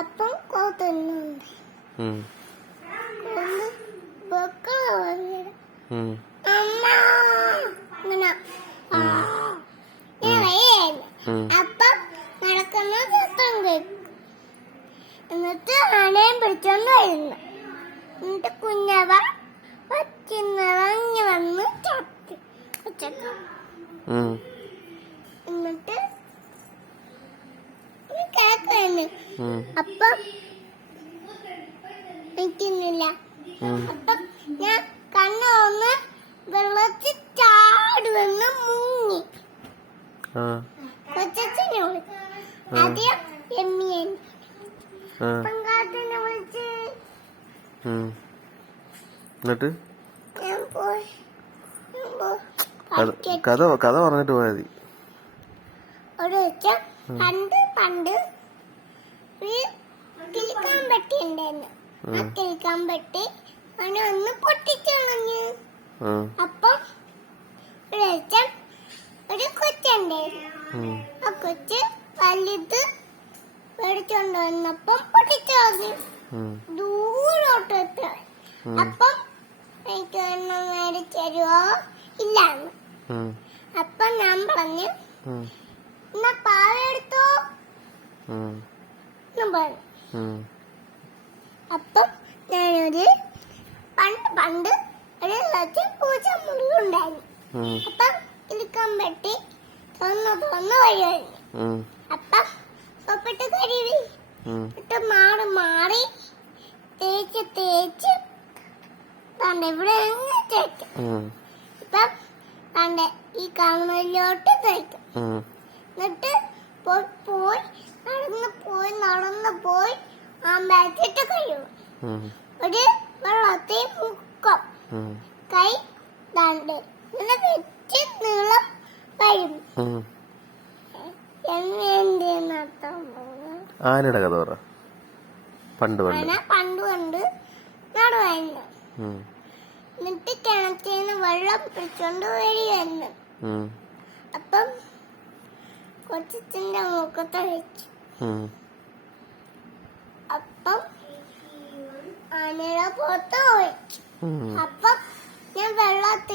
അപ്പം ഇങ്ങനെ. ഇങ്ങനെ വരികയായിരുന്നു. അപ്പം നടക്കുന്ന ശബ്ദം കേൾക്കും എന്നിട്ട് ആനയും പിടിച്ചോണ്ട് വരുന്നു. എന്നിട്ട് കുഞ്ഞവ പച്ചിന്നിറങ്ങി വന്ന് ചത്തി ഉച്ചയ്ക്ക് അപ്പം നിൽക്കുന്നില്ല. അപ്പം ഞാൻ കണ്ണ് ഒന്ന് വെള്ളത്തിൽ ചാടുവെന്ന് മുങ്ങി. ആ, കൊച്ചച്ഛനെ വിളിച്ചു. ആദ്യം എമ്മിയൻ ആ, പങ്കാത്തിനെ വിളിച്ച്. എന്നിട്ട്? കഥ കഥ പറഞ്ഞിട്ട് പോയാൽ മതി. ഒരു പണ്ട് പണ്ട് കിളിക്കാൻ പെട്ടി ഉണ്ടായിരുന്നു ആ കിളിക്കാൻ പെട്ടി അവനെ ഒന്ന് പൊട്ടിച്ചളഞ്ഞു. ആ, അപ്പം ഒരു കൊച്ചുണ്ടായിരുന്നു. ആ കൊച്ച് വലുത് മേടിച്ചോണ്ട് വന്നപ്പം പൊട്ടിച്ചളഞ്ഞു. ദൂരോട്ട് എത്തി ഉം, അപ്പം എനിക്ക് മേടിച്ചരുവോ ഇല്ലാന്ന്. ഉം, ഞാൻ പറഞ്ഞു എന്നാ പാവ എടുത്തോ പറഞ്ഞു അപ്പം ഞാനൊരു പണ്ട് പണ്ട് ഒരു കുറച്ച് പൂച്ചമുറി ഉണ്ടായിരുന്നു ഉം, അപ്പം കിളിക്കാൻ പറ്റി തുറന്ന് തുറന്ന് വരുമായിരുന്നു ഉം, അപ്പം സോപ്പിട്ട് ഉം, ഇട്ട് മാറി മാറി തേച്ച് തേച്ച് തണ്ട ഇവിടെ തേക്കും. ഇപ്പം തണ്ട ഈ കാണുന്നതിലോട്ട് തേക്കും. എന്നിട്ട് പോയി പോയി നടന്ന് പോയി ബാറ്റിട്ട് കഴിയും. ഒരു വെള്ളത്തിൽ മുക്കം. കൈ ദണ്ട്. ഇങ്ങനെ വെച്ച് നീളം വരും. എന്നെ ആനയുടെ കഥ പറ. പണ്ട് പണ്ട്. പണ്ട് പണ്ട് നടുവായിരുന്നു എന്നിട്ട് എന്നിട്ട് നിന്ന് വെള്ളം പിടിച്ചോണ്ട് വരികയായിരുന്നു. അപ്പം കൊച്ചിന്റെ മുഖത്ത് വെച്ചു ഉം, അപ്പം ആനയുടെ പുറത്ത് പോയി. അപ്പം